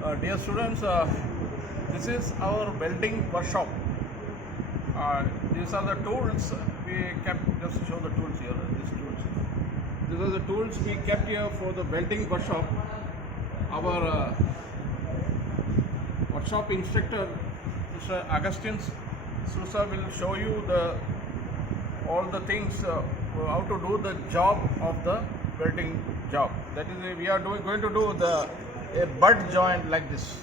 Dear students, this is our welding workshop. These are the tools we kept. Just show the tools here. These are the tools we kept here for the welding workshop. Our workshop instructor, Mr. Augustine Sousa, will show you all the things how to do the job of the welding job. That is, we are going to do a butt joint like this.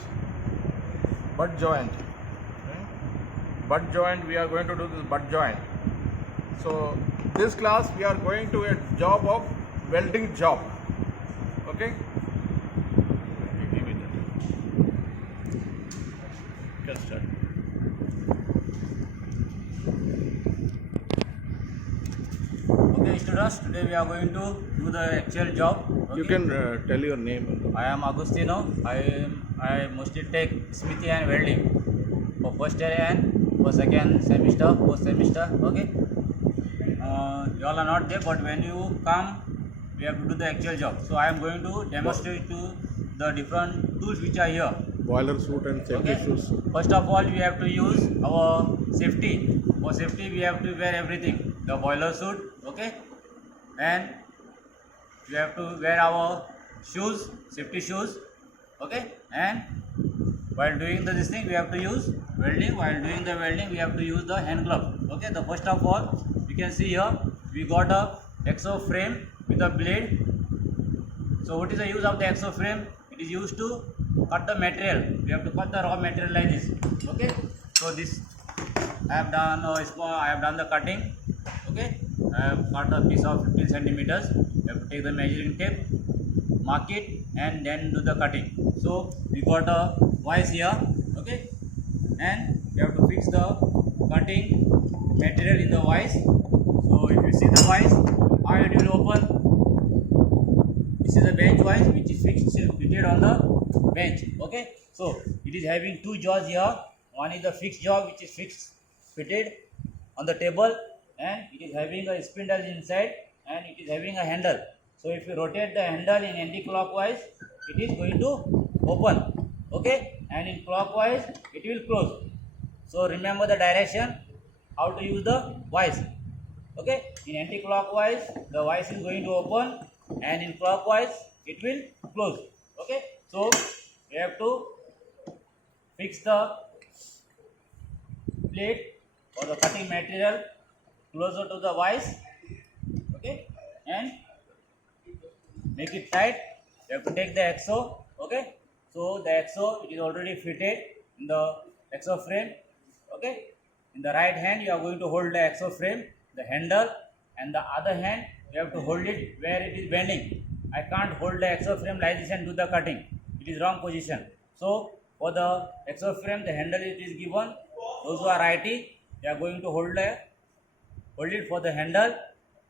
Butt joint. Okay? Butt joint. We are going to do this butt joint. So this class we are going to a job of welding job. Okay. You can start. Okay, students, today we are going to do the actual job. Okay? You can tell your name. I am Agustino. I mostly take smithy and welding for first year and for second semester, fourth semester. Okay. You all are not there, but when you come, we have to do the actual job. So I am going to demonstrate to the different tools which are here. Boiler suit and safety shoes. First of all, we have to use our safety. For safety, we have to wear everything. The boiler suit, okay, and we have to wear our shoes, safety shoes, okay. And while doing this thing, we have to use welding. While doing the welding, we have to use the hand glove. Okay. The first of all, you can see here we got a exo frame with a blade. So what is the use of the exo frame? It is used to cut the material. We have to cut the raw material like this. Okay. So this I have done the cutting. Okay. I have cut a piece of 15 centimeters. You have to take the measuring tape, mark it, and then do the cutting. So we got a vise here. Okay. And we have to fix the cutting material in the vise. So if you see the vise, how it will open. This is a bench vise which is fitted on the bench. Okay. So it is having two jaws here. One is the fixed jaw which is fitted on the table, and it is having a spindle inside, and it is having a handle. So if you rotate the handle in anti-clockwise, it is going to open. Okay. And in clockwise, it will close. So remember the direction, how to use the vise. Okay. In anti-clockwise, the vise is going to open, and in clockwise, it will close. Okay. So we have to fix the plate or the cutting material closer to the vise. Okay. And make it tight. You have to take the exo. Okay. So the exo, it is already fitted in the exo frame. Okay. In the right hand, you are going to hold the exo frame, the handle, and the other hand you have to hold it where it is bending. I can't hold the exo frame like this and do the cutting. It is wrong position. So for the exo frame, the handle it is given. Those who are righty, they are going to hold it for the handle,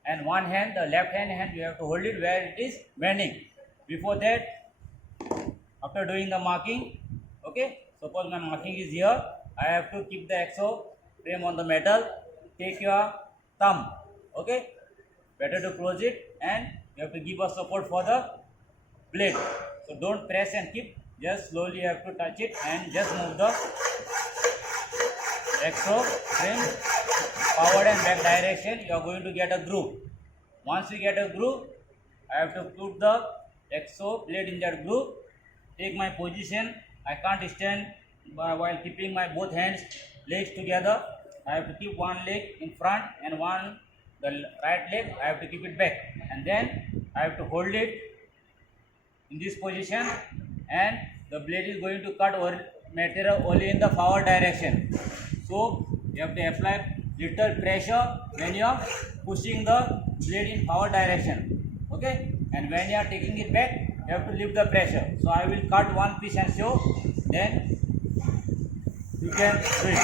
and one hand, the left hand, you have to hold it where it is bending. Before that, after doing the marking, okay, suppose my marking is here, I have to keep the exo frame on the metal. Take your thumb, okay, better to close it, and you have to give a support for the blade. So don't press and keep, just slowly you have to touch it and just move the exo frame forward and back direction. You are going to get a groove. Once you get a groove, I have to put the exo blade in that groove. Take my position. I can't stand while keeping my both legs together. I have to keep one leg in front and the right leg I have to keep it back, and then I have to hold it in this position, and the blade is going to cut material only in the forward direction. So you have to apply little pressure when you are pushing the blade in forward direction. Okay. And when you are taking it back, you have to lift the pressure. So I will cut one piece and show, then you can do it.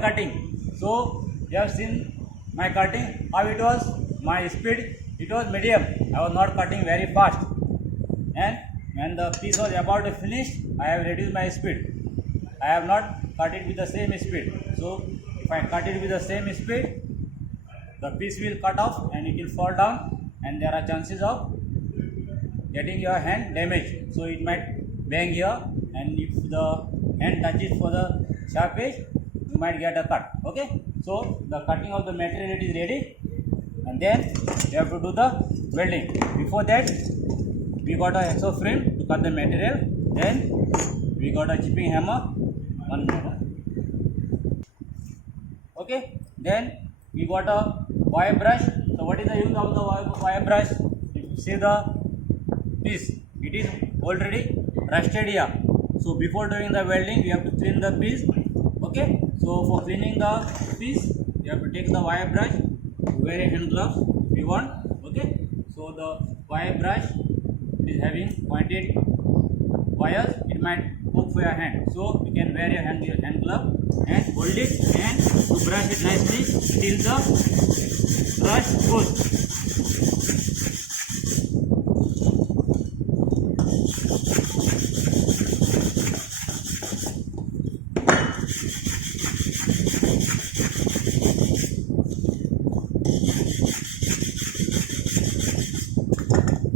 cutting. So you have seen my cutting, how it was, my speed, it was medium. I was not cutting very fast. And when the piece was about to finish, I have reduced my speed. I have not cut it with the same speed. So if I cut it with the same speed, the piece will cut off and it will fall down, and there are chances of getting your hand damaged. So it might bang here, and if the hand touches for the sharp edge, you might get a cut. Okay, so the cutting of the material is ready, and then you have to do the welding. Before that, we got a hacksaw frame to cut the material, then we got a chipping hammer, one minute. Okay, then we got a wire brush. So what is the use of the wire brush? If you see the piece, it is already rusted here. So before doing the welding, we have to clean the piece. Okay, so for cleaning the piece, you have to take the wire brush, wear a hand gloves if you want. Okay, so the wire brush is having pointed wires, it might poke for your hand. So you can wear your hand glove and hold it and to brush it nicely till the brush goes.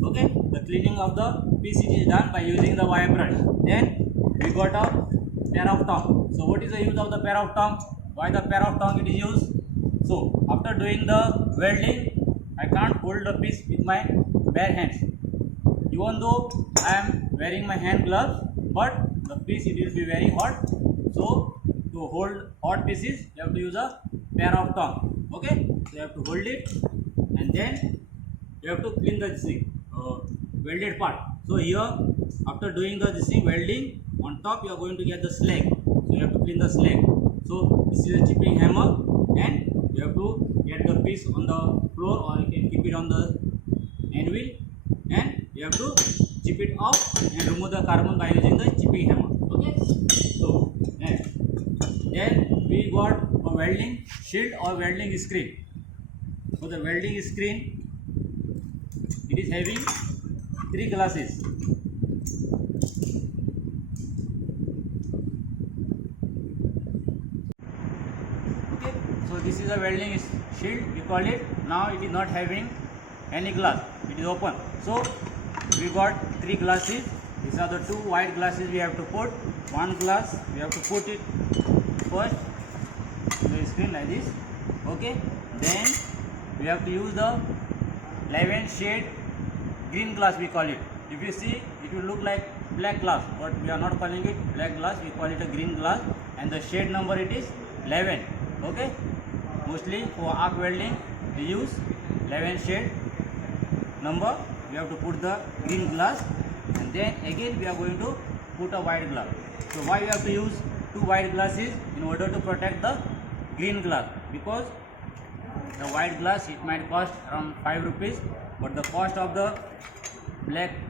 Okay, the cleaning of the piece is done by using the wire brush. Then we got a pair of tongs. So what is the use of the pair of tongs? Why the pair of tongs it is used? So after doing the welding, I can't hold the piece with my bare hands. Even though I am wearing my hand gloves, but the piece it will be very hot. So to hold hot pieces, you have to use a pair of tongs. Okay, so you have to hold it, and then you have to clean the welded part. So here, after doing the welding, on top you are going to get the slag. So you have to clean the slag. So this is a chipping hammer, and you have to get the piece on the floor, or you can keep it on the anvil, and you have to chip it off and remove the carbon by using the chipping hammer. Okay. So next, then we got a welding shield or welding screen. So the welding screen, it is having 3 glasses. Okay, so this is a welding shield, we call it. Now it is not having any glass, it is open. So we got 3 glasses. These are the 2 white glasses we have to put. One glass we have to put it first in the screen like this. Okay, then we have to use the 11 shade green glass, we call it. If you see, it will look like black glass, but we are not calling it black glass, we call it a green glass, and the shade number it is 11. Okay, mostly for arc welding we use 11 shade number. We have to put the green glass, and then again we are going to put a white glass. So why we have to use 2 white glasses? In order to protect the green glass, because the white glass it might cost around 5 rupees, but the cost of the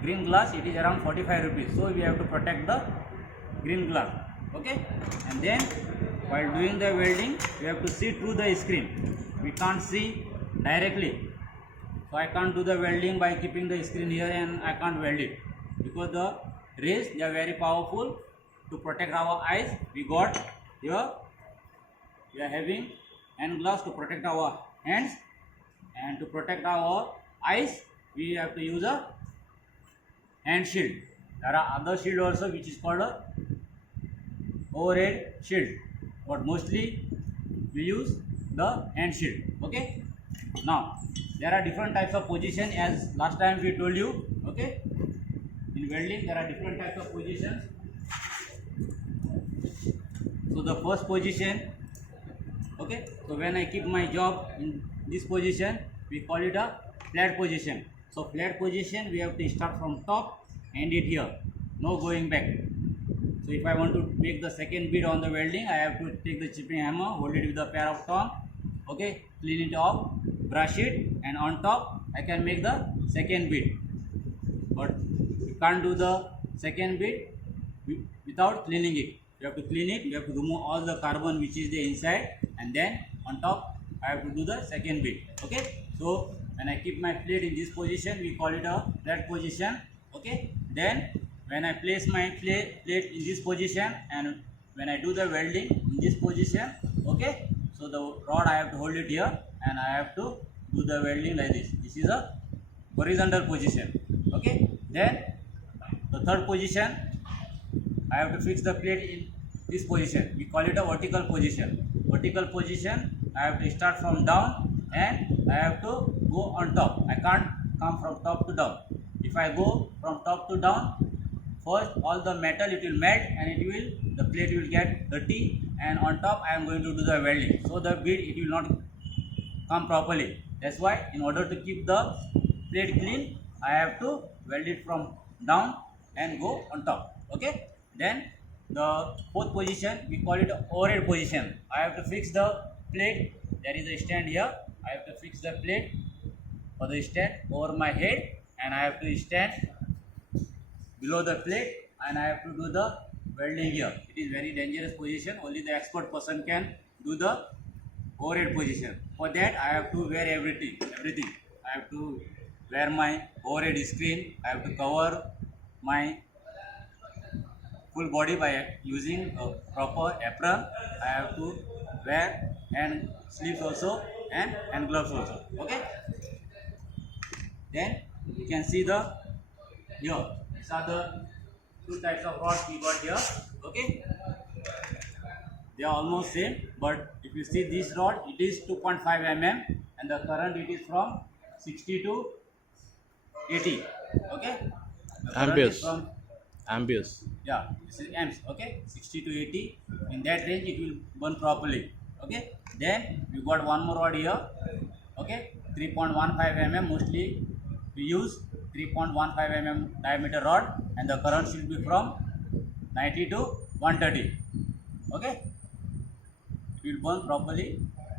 green glass it is around 45 rupees. So we have to protect the green glass. Okay, and then while doing the welding, we have to see through the screen. We can't see directly. So I can't do the welding by keeping the screen here, and I can't weld it because the rays they are very powerful. To protect our eyes, we got here, we are having hand gloves to protect our hands, and to protect our eyes we have to use a hand shield. There are other shield also which is called a overhead shield, but mostly we use the hand shield. Okay, now there are different types of position, as last time we told you. Okay, in welding there are different types of positions. So the first position, okay, so when I keep my job in this position, we call it a flat position. So flat position, we have to start from top, end it here, no going back. So if I want to make the second bead on the welding, I have to take the chipping hammer, hold it with a pair of tongs, okay, clean it off, brush it, and on top I can make the second bead. But you can't do the second bead without cleaning it. you have to clean it, you have to remove all the carbon which is there inside, and then on top I have to do the second bit. Okay, so when I keep my plate in this position, we call it a flat position. Okay, then when I place my plate in this position, and when I do the welding in this position, okay, so the rod I have to hold it here, and I have to do the welding like this. This is a horizontal position. Okay, then the third position, I have to fix the plate in this position. We call it a vertical position. Vertical position, I have to start from down and I have to go on top. I can't come from top to down. If I go from top to down, first all the metal it will melt and the plate will get dirty, and on top I am going to do the welding. So the bead it will not come properly. That's why in order to keep the plate clean, I have to weld it from down and go on top. Okay, then the fourth position we call it overhead position. I have to fix the plate. There is a stand here. I have to fix the plate for the stand over my head, and I have to stand below the plate, and I have to do the welding here. It is very dangerous position. Only the expert person can do the overhead position. For that I have to wear everything. I have to wear my overhead screen. I have to cover my full body by using a proper apron. I have to wear hand sleeves also and hand gloves also. Okay. Then you can see the here. These are the two types of rods we got here. Okay. They are almost same, but if you see this rod, it is 2.5 mm, and the current it is from 60 to 80. Okay. The current is from Ambience. yeah, this is amps. Okay, 60 to 80. In that range, it will burn properly. Okay. Then we got one more rod here. Okay, 3.15 mm. Mostly we use 3.15 mm diameter rod, and the current should be from 90 to 130. Okay, it will burn properly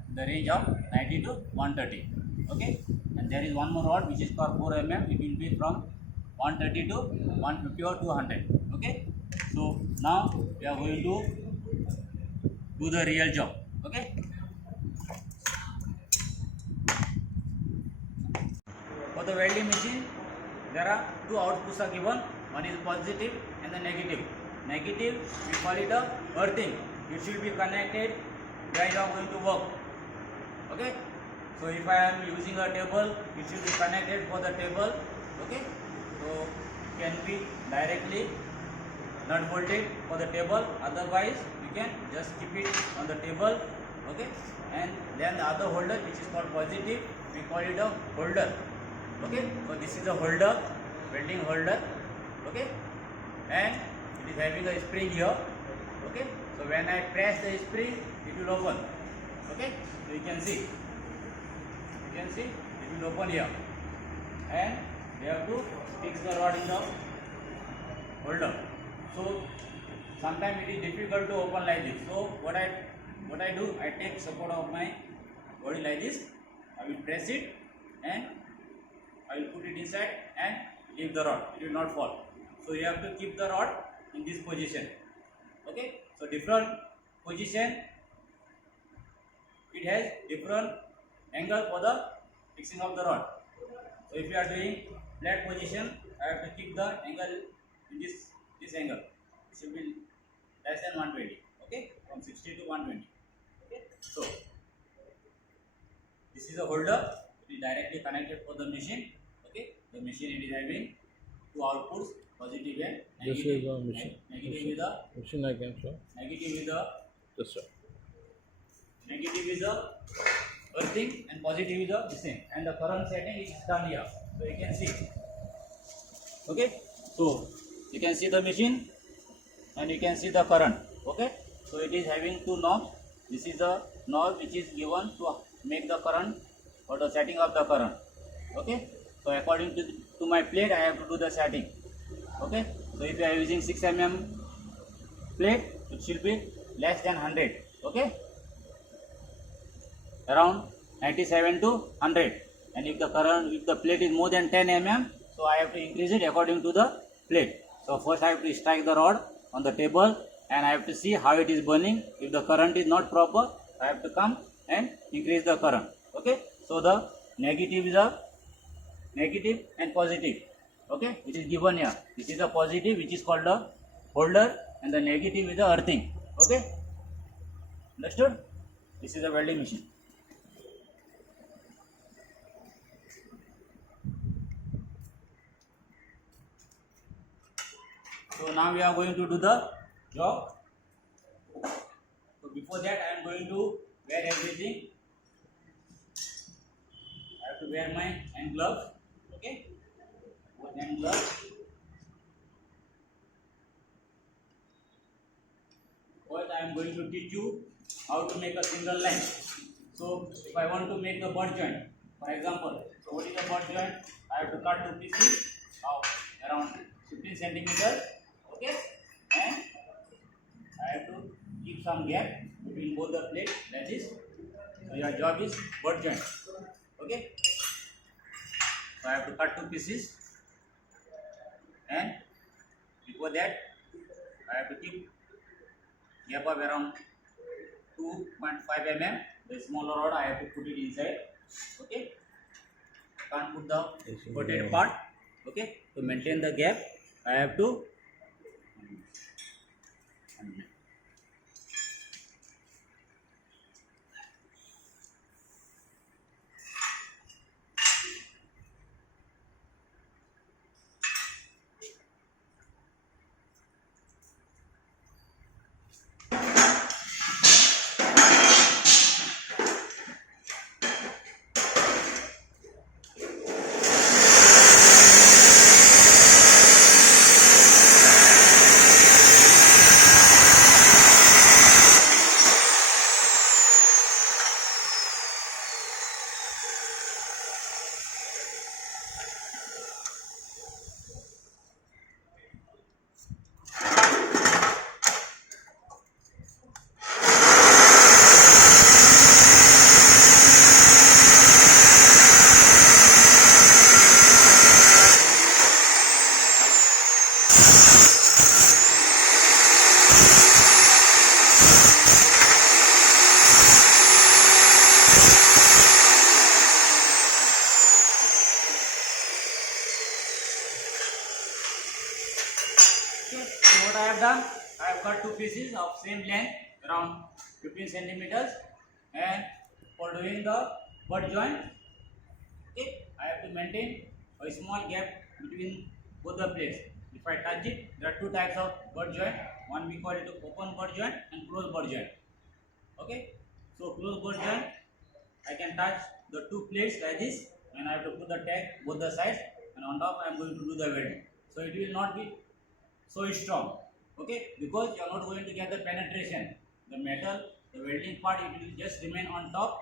in the range of 90 to 130. Okay, and there is one more rod which is for 4 mm. It will be from 130 to 150 or 200. Okay, so now we are going to do the real job. Okay, for the welding machine there are two outputs are given. One is positive and the negative. Negative we call it a earthing. It should be connected where you are going to work. Okay, so if I am using a table, it should be connected for the table. Okay, so it can be directly nut bolted for the table, otherwise you can just keep it on the table. Okay, and then the other holder which is called positive, we call it a holder. Okay, so this is a holder, welding holder. Okay, and it is having a spring here. Okay, so when I press the spring, it will open. Okay, so you can see it will open here, and we have to fix the rod in the holder. So sometimes it is difficult to open like this. So what I do, I take support of my body like this. I will press it and I will put it inside and leave the rod. It will not fall. So you have to keep the rod in this position. Okay. So different position, it has different angle for the fixing of the rod. So if you are doing flat position, I have to keep the angle in this angle. It should be less than 120. Okay, from 60 to 120. Okay, so this is a holder. It is directly connected for the machine. Okay, the machine it is having two outputs, positive and negative. This is a machine. Negative with the Machine I can show. negative with the This one. negative is the earthing and positive is the same, and the current setting is done here. So you can see. Okay, so you can see the machine and you can see the current. Okay, so it is having two knobs. This is the knob which is given to make the current or the setting of the current. Okay, so according to my plate I have to do the setting. Okay, so if you are using 6 mm plate, it should be less than 100. Okay, around 97 to 100. And if the plate is more than 10 mm, so I have to increase it according to the plate. So first I have to strike the rod on the table, and I have to see how it is burning. If the current is not proper, I have to come and increase the current. Okay, so the negative is a negative and positive, okay, which is given here. This is a positive, which is called the holder, and the negative is the earthing. Okay, understood? This is a welding machine. So now we are going to do the job. So before that, I am going to wear everything. I have to wear my hand gloves. Okay, both hand gloves. First, I am going to teach you how to make a single line. So if I want to make a butt joint, for example, so what is a butt joint? I have to cut two pieces of around 15 centimeters. Okay, and I have to keep some gap between both the plates like this. So your job is butt joint. Okay, so I have to cut two pieces, and before that I have to keep gap of around 2.5 mm. The smaller rod I have to put it inside. Okay, can't put the rotated part. Okay, to maintain the gap I have to okay. So what I have done, I have cut two pieces of same length around 15 centimeters, and for doing the butt joint, okay, I have to maintain a small gap between both the plates. If I touch it, there are two types of butt joint. One we call it open butt joint and closed butt joint. Okay, so closed butt joint, I can touch the two plates like this, and I have to put the tag both the sides, and on top I am going to do the welding. So it will not be so strong, okay, because you are not going to get the penetration. The metal, the welding part, it will just remain on top,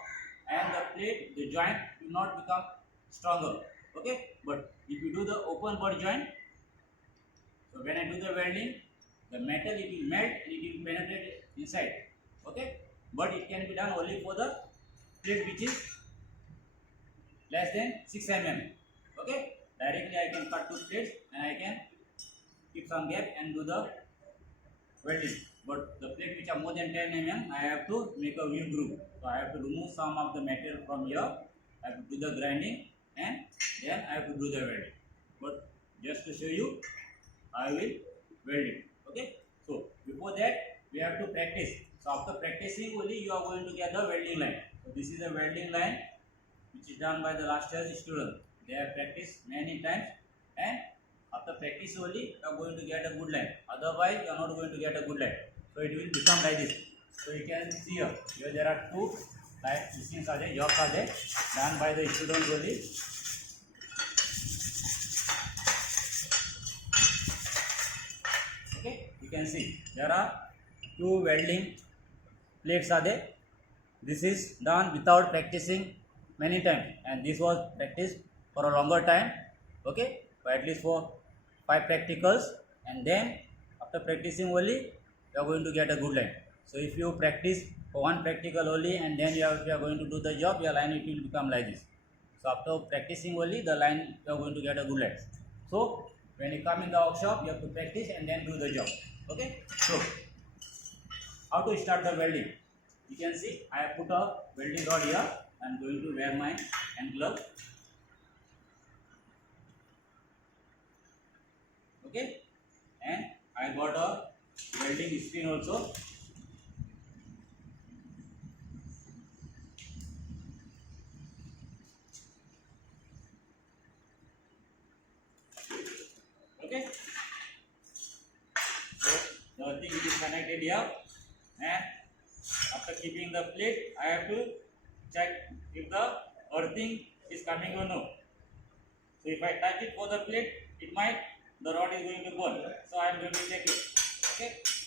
and the plate, the joint will not become stronger, okay. But if you do the open butt joint, so when I do the welding, the metal, it will melt and it will penetrate inside, okay. But it can be done only for the plate which is less than 6 mm, okay. Directly I can cut two plates and I can keep some gap and do the welding. But the plate which are more than 10 mm, I have to make a V groove. So I have to remove some of the material from here. I have to do the grinding, and then I have to do the welding. But just to show you, I will weld it. Okay. So before that, we have to practice. So after practicing only, you are going to get the welding line. So this is a welding line which is done by the last year's student. They have practiced many times, and after practice only you are going to get a good line. Otherwise, you are not going to get a good line. So it will become like this. So you can see here there are two like machines are there, jobs are there, done by the student only. Okay, you can see there are two welding plates are there. This is done without practicing many times, and this was practiced for a longer time, okay, for at least for 5 practicals, and then after practicing only you are going to get a good line. So if you practice for one practical only and then you are going to do the job, your line it will become like this. So after practicing only, the line you are going to get a good line. So when you come in the workshop, you have to practice and then do the job, okay. So how to start the welding. You can see I have put a welding rod here. I am going to wear my hand glove. Okay, and I got a welding screen also. Okay, so the thing is connected here, and after keeping the plate, I have to check if the earthing is coming or no. So if I touch it for the plate, it might the rod is going to burn. So I am going to check it. Okay.